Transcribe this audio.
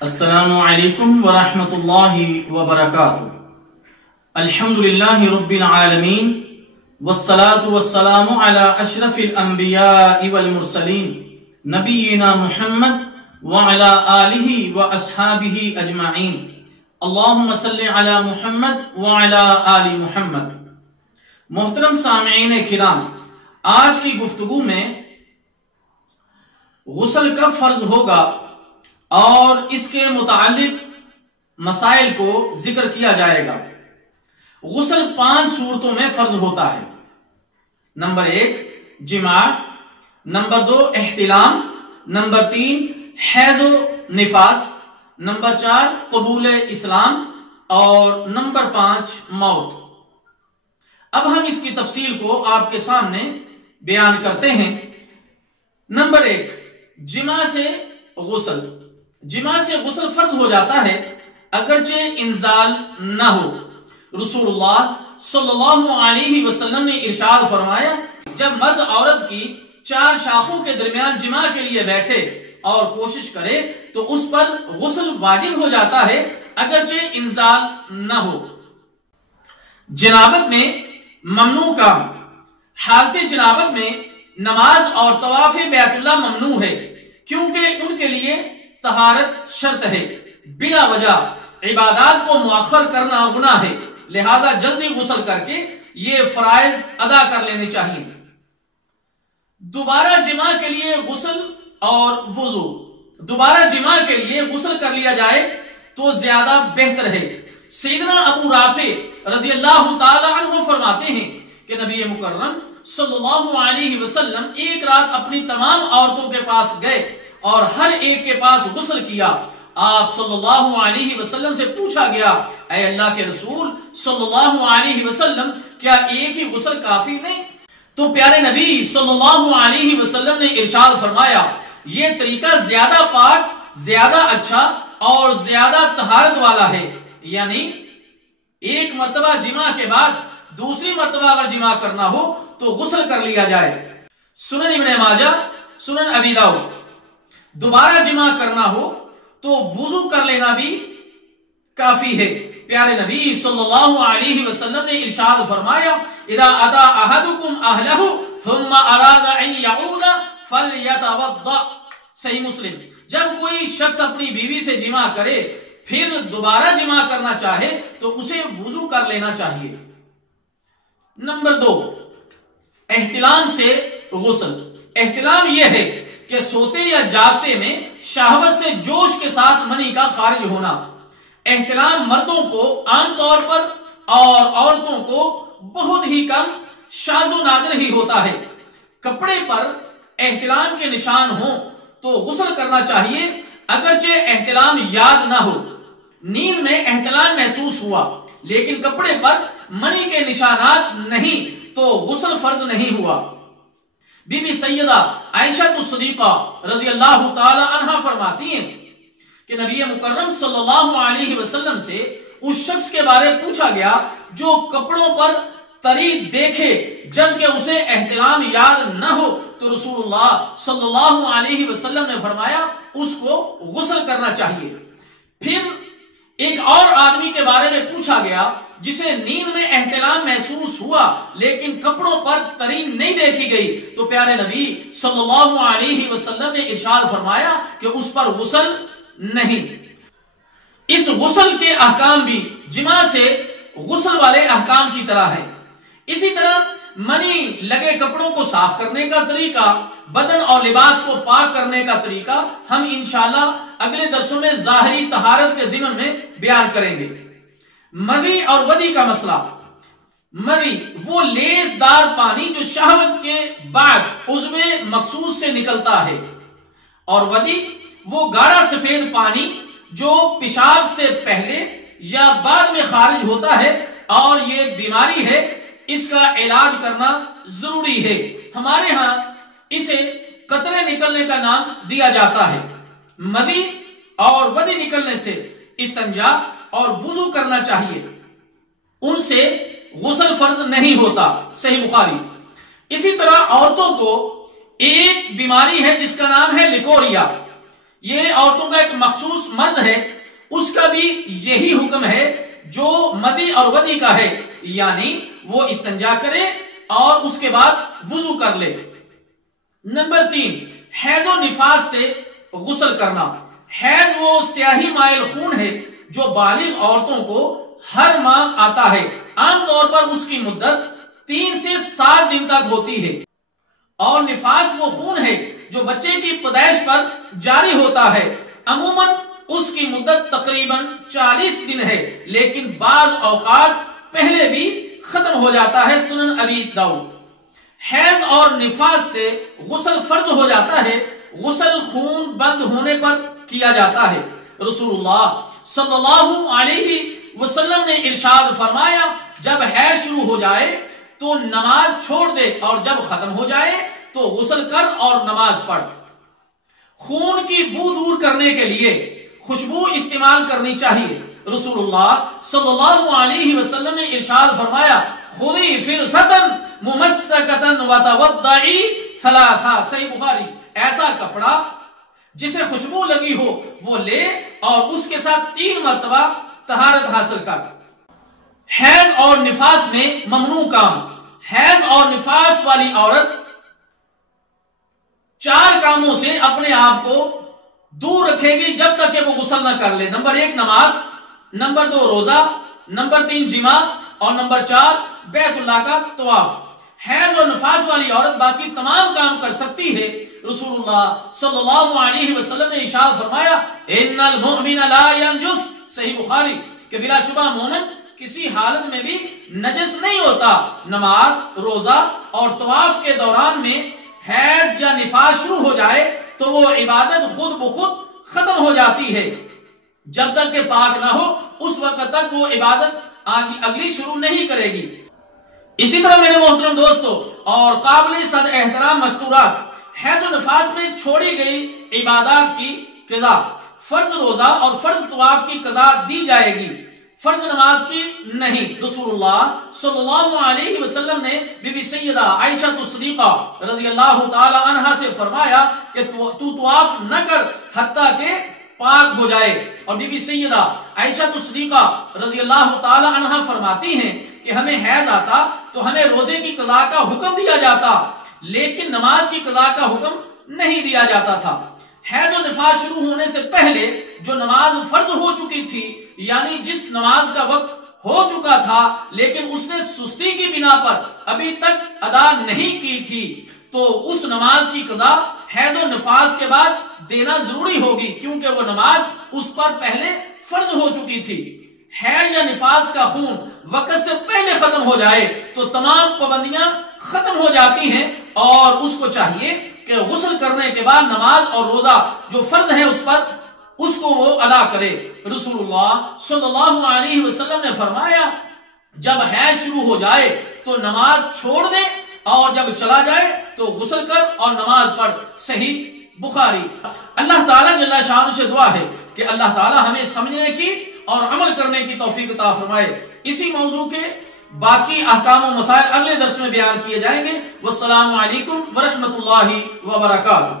السلام علیکم ورحمۃ اللہ وبرکاتہ۔ الحمدللہ رب العالمین والصلاة والسلام علی اشرف الانبیاء والمرسلین نبینا محمد وعلی آلہ واصحابہ اجمعین۔ اللہم صلی علی محمد وعلی آل محمد۔ محترم سامعین کرام، آج کی گفتگو میں غسل کب فرض ہوگا اور اس کے متعلق مسائل کو ذکر کیا جائے گا۔ غسل 5 صورتوں میں فرض ہوتا ہے۔ نمبر 1 جماع، نمبر 2 احتلام، نمبر 3 حیض و نفاس، نمبر 4 قبول اسلام اور نمبر 5 موت۔ اب ہم اس کی تفصیل کو آپ کے سامنے بیان کرتے ہیں۔ نمبر 1 جماع سے غسل۔ جماع سے غسل فرض ہو جاتا ہے اگرچہ انزال نہ ہو۔ رسول اللہ صلی اللہ علیہ وسلم نے ارشاد فرمایا، جب مرد عورت کی 4 شاخوں کے درمیان جماع کے لیے بیٹھے اور کوشش کرے تو اس پر غسل واجب ہو جاتا ہے اگرچہ انزال نہ ہو۔ جنابت میں ممنوع کام۔ حالت جنابت میں نماز اور طواف بیت اللہ ممنوع ہے، کیونکہ ان کے لیے طہارت شرط ہے۔ بلا وجہ عبادات کو مؤخر کرنا گناہ ہے، لہذا جلدی غسل کر کے یہ فرائض ادا کر لینے چاہیے۔ دوبارہ جماع کے لیے غسل اور وضو۔ دوبارہ جماع کے لیے غسل کر لیا جائے تو زیادہ بہتر ہے۔ سیدنا ابو رافع رضی اللہ تعالی عنہ فرماتے ہیں کہ نبی مکرم صلی اللہ علیہ وسلم ایک رات اپنی تمام عورتوں کے پاس گئے اور ہر ایک کے پاس غسل کیا۔ آپ صلی اللہ علیہ وسلم سے پوچھا گیا، اے اللہ کے رسول صلی اللہ علیہ وسلم، کیا ایک ہی غسل کافی نہیں؟ تو پیارے نبی صلی اللہ علیہ وسلم نے ارشاد فرمایا، یہ طریقہ زیادہ پاک، زیادہ اچھا اور زیادہ طہارت والا ہے، یعنی ایک مرتبہ جماع کے بعد دوسری مرتبہ اگر جماع کرنا ہو تو غسل کر لیا جائے۔ سنن ابن ماجہ، سنن ابی داؤد۔ دوبارہ جماع کرنا ہو تو وضو کر لینا بھی کافی ہے۔ پیارے نبی صلی اللہ علیہ وسلم نے ارشاد فرمایا، اذا اتی احدکم اہلہ ثم اراد ان یعود فلیتوضا۔ صحیح مسلم۔ جب کوئی شخص اپنی بیوی سے جماع کرے پھر دوبارہ جماع کرنا چاہے تو اسے وضو کر لینا چاہیے۔ نمبر 2 احتلام سے غسل۔ احتلام یہ ہے کہ سوتے یا جاگتے میں شہوت سے جوش کے ساتھ منی کا خارج ہونا۔ احتلام مردوں کو عام طور پر اور عورتوں کو بہت ہی کم، شاذ و نادر ہی ہوتا ہے۔ کپڑے پر احتلام کے نشان ہوں تو غسل کرنا چاہیے اگرچہ احتلام یاد نہ ہو۔ نیند میں احتلام محسوس ہوا لیکن کپڑے پر منی کے نشانات نہیں تو غسل فرض نہیں ہوا۔ بی بی سیدہ عائشہ الصدیقہ رضی اللہ تعالی عنہ فرماتی ہیں کہ نبی مکرم صلی اللہ علیہ وسلم سے اس شخص کے بارے پوچھا گیا جو کپڑوں پر تری دیکھے جبکہ اسے احتلام یاد نہ ہو، تو رسول اللہ صلی اللہ علیہ وسلم نے فرمایا اس کو غسل کرنا چاہیے۔ پھر ایک اور آدمی کے بارے میں پوچھا گیا جسے نیند میں احتلام محسوس ہوا لیکن کپڑوں پر تری نہیں دیکھی گئی، تو پیارے نبی صلی اللہ علیہ وسلم نے ارشاد فرمایا کہ اس پر غسل نہیں۔ اس غسل کے احکام بھی جماع سے غسل والے احکام کی طرح ہے۔ اسی طرح منی لگے کپڑوں کو صاف کرنے کا طریقہ، بدن اور لباس کو پاک کرنے کا طریقہ ہم انشاءاللہ اگلے درسوں میں ظاہری طہارت کے ضمن میں بیان کریں گے۔ مدی اور ودی کا مسئلہ۔ مدی وہ لیسدار پانی جو شہوت کے بعد عضو مخصوص سے نکلتا ہے، اور ودی وہ گاڑھا سفید پانی جو پیشاب سے پہلے یا بعد میں خارج ہوتا ہے، اور یہ بیماری ہے، اس کا علاج کرنا ضروری ہے۔ ہمارے ہاں اسے قطرے نکلنے کا نام دیا جاتا ہے۔ مدی اور ودی نکلنے سے استنجا اور وضو کرنا چاہیے، ان سے غسل فرض نہیں ہوتا۔ صحیح بخاری۔ اسی طرح عورتوں کو ایک بیماری ہے جس کا نام ہے لیکوریا، یہ عورتوں کا ایک مخصوص مرض ہے، اس کا بھی یہی حکم ہے جو مدی اور ودی کا ہے، یعنی وہ استنجا کرے اور اس کے بعد وضو کر لے۔ نمبر 3، حیض و نفاس سے غسل کرنا۔ حیض وہ سیاہی مائل خون ہے جو بالغ عورتوں کو ہر ماہ آتا ہے، عام طور پر اس کی مدت 3 سے 7 دن تک ہوتی ہے، اور نفاس وہ خون ہے جو بچے کی پیدائش پر جاری ہوتا ہے، عموماً اس کی مدت تقریباً 40 دن ہے، لیکن بعض اوقات پہلے بھی ختم ہو جاتا ہے۔ سنن ابی داؤد۔ حیض اور نفاس سے غسل فرض ہو جاتا ہے، غسل خون بند ہونے پر کیا جاتا ہے۔ رسول اللہ صلی اللہ علیہ وسلم نے ارشاد فرمایا، جب حیض شروع ہو جائے تو نماز چھوڑ دے، اور جب ختم ہو جائے تو غسل کر اور نماز پڑھ۔ خون کی بو دور کرنے کے لیے خوشبو استعمال کرنی چاہیے۔ رسول اللہ صلی اللہ علیہ وسلم نے ارشاد فرمایا، خذی فرصتاً ممسکتاً وتوضعی ثلاثا، صحیح بخاری۔ ایسا کپڑا جسے خوشبو لگی ہو وہ لے اور اس کے ساتھ 3 مرتبہ طہارت حاصل کر۔ حیض اور نفاس میں ممنوع کام۔ حیض اور نفاس والی عورت 4 کاموں سے اپنے آپ کو دور رکھے گی جب تک کہ وہ غسل نہ کر لے۔ نمبر 1 نماز، نمبر 2 روزہ، نمبر 3 جماع، اور نمبر 4 بیت اللہ کا طواف۔ حیض اور نفاس والی عورت باقی تمام کام کر سکتی ہے۔ رسول اللہ صلی اللہ علیہ وسلم نے ارشاد فرمایا، ان المؤمن لا ينجس، صحیح بخاری، کہ بلا شبہ مومن کسی حالت میں بھی نجس نہیں ہوتا۔ نماز، روزہ اور طواف کے دوران میں حیض یا نفاس شروع ہو جائے تو وہ عبادت خود بخود ختم ہو جاتی ہے۔ جب تک کہ پاک نہ ہو اس وقت تک وہ عبادت اگلی شروع نہیں کرے گی۔ اسی طرح میرے محترم دوستو اور قابل صد احترام مستورات، حیض و نفاس میں چھوڑی گئی عبادات کی قضا، فرض روزہ اور فرض طواف کی قضا دی جائے گی، فرض نماز کی نہیں۔ رسول اللہ صلی اللہ علیہ وسلم نے بی بی سیدہ عائشہ صدیقہ رضی اللہ تعالی عنہا سے فرمایا کہ تو طواف نہ کر حتیٰ کہ پاک ہو جائے، اور بی بی سیدہ عائشہ صدیقہ رضی اللہ تعالی عنہا فرماتی ہیں کہ ہمیں حیض آتا تو ہمیں روزے کی قضا کا حکم دیا جاتا، لیکن نماز کی قضا کا حکم نہیں دیا جاتا تھا۔ حیض و نفاس شروع ہونے سے پہلے جو نماز فرض ہو چکی تھی، یعنی جس نماز کا وقت ہو چکا تھا لیکن اس نے سستی کی بنا پر ابھی تک ادا نہیں کی تھی، تو اس نماز کی قضا حیض و نفاس کے بعد دینا ضروری ہوگی، کیونکہ وہ نماز اس پر پہلے فرض ہو چکی تھی۔ حیض یا نفاس کا خون وقت سے پہلے ختم ہو جائے تو تمام پابندیاں ختم ہو جاتی ہیں، اور اس کو چاہیے کہ غسل کرنے کے بعد نماز اور روزہ جو فرض ہے اس پر اس کو وہ ادا کرے۔ رسول اللہ صلی اللہ علیہ وسلم نے فرمایا، جب حیض شروع ہو جائے تو نماز چھوڑ دے، اور جب چلا جائے تو غسل کر اور نماز پڑھ، صحیح بخاری۔ اللہ تعالیٰ جل شانہ سے دعا ہے کہ اللہ تعالیٰ ہمیں سمجھنے کی اور عمل کرنے کی توفیق عطا فرمائے۔ اسی موضوع کے باقی احکام و مسائل اگلے درس میں بیان کیے جائیں گے۔ والسلام علیکم ورحمۃ اللہ وبرکاتہ۔